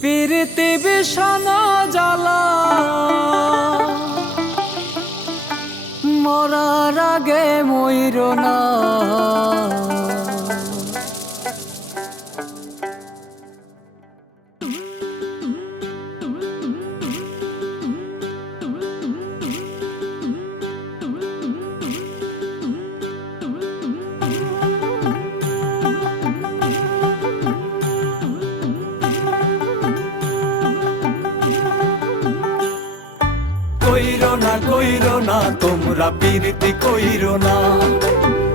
প্রীতি বিষণ জ্বালা। মরার আগে ময়ূর না। কইরো না কইরো না, তোমরা পীরিতি কইরো না।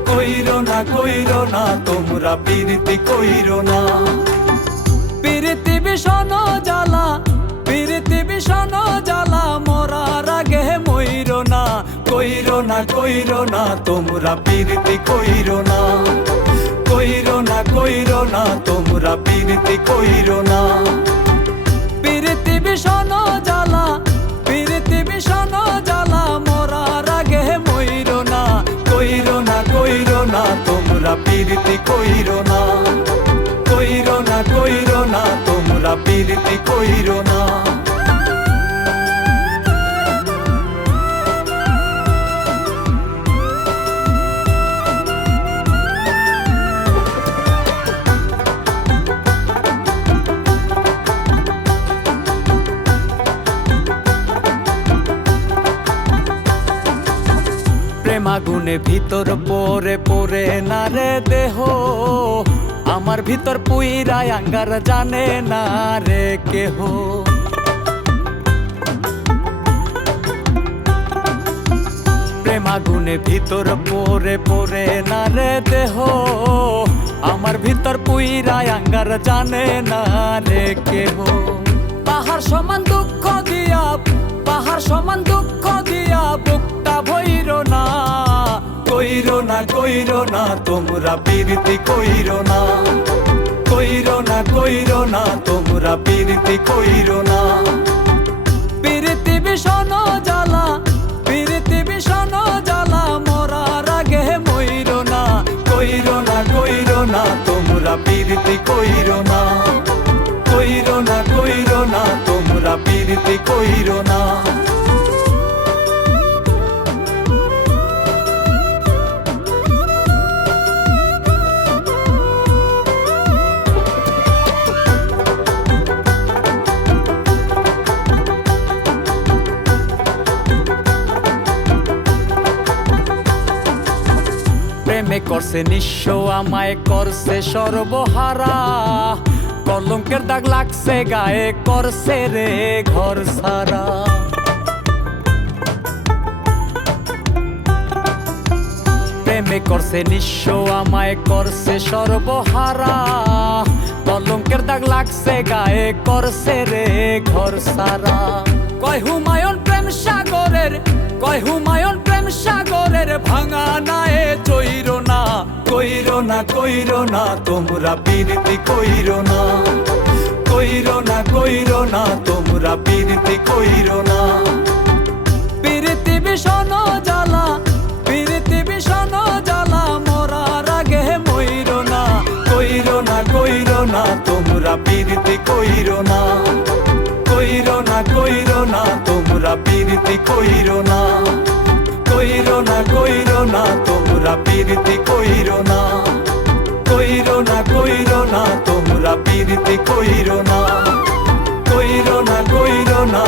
কইরো না কইরো না, তোমরা পীরিতি কইরো না। প্রীতি বিষণ জ্বালা, প্রীতি বিষণ জ্বালা, মরার আগে ময়ূর না। কইরো না কইরো না, তোমরা পীরিতি কইরো না। কইরো না কইরো না, তোমরা পীরিতি কইরো না। পীরিতি কইরো না কইরো না কইরো না তোমরা পীরিতি কইরো না। প্রেমাগুনে ভিতর পরে পরে না রে দেহ। আমার ভিতর পুইরায় আঙ্গার জানে না রে কেহ। প্রেমাগুনে ভিতর পরে পরে না রে দেহ। আমার ভিতর পুইরায় আঙ্গার জানে না রে কেহ। কইরো না কইরো না, তোমরা পীরিতি কইরো না। কইরো না কইরো না, তোমরা পীরিতি কইরো না। প্রীতি বিষণ জ্বালা জ্বালা, মরার আগে ময়ূর না। কইরো না কইরো না, তোমরা পীরিতি কইরো না। কইরো না কইরো না, তোমরা পীরিতি কইরো না প্রেমে করছে, নিঃস্ব আমায় করছে সর্বহারা। কলঙ্কের দাগ লাগছে, গায়ে করছে রে ঘর সারা। প্রেমে করছে, নিঃস্ব আমায় করছে সর্বহারা। কলঙ্কের দাগ লাগছে, গায়ে করছে রে ঘর সারা। কয় হুমায়ুন প্রেম সাগরের, কয় হুমায়ুন প্রেম সাগরের ভাঙা না কইরো না কইরো না তোমরা পীরিতি কইরো না কইরো না কইরো না তোমরা পীরিতি কইরো না প্রীতি কইরো না কইরো না তোমরা পীরিতি কইরো না কইরো না কইরো না তোমরা পীরিতি কইরো না কইরো না কইরো না তোমরা পীরিতি কইরো না কইরো না কইরো না, তোমরা পীরিতি কইরো না কইরো না কইরো না।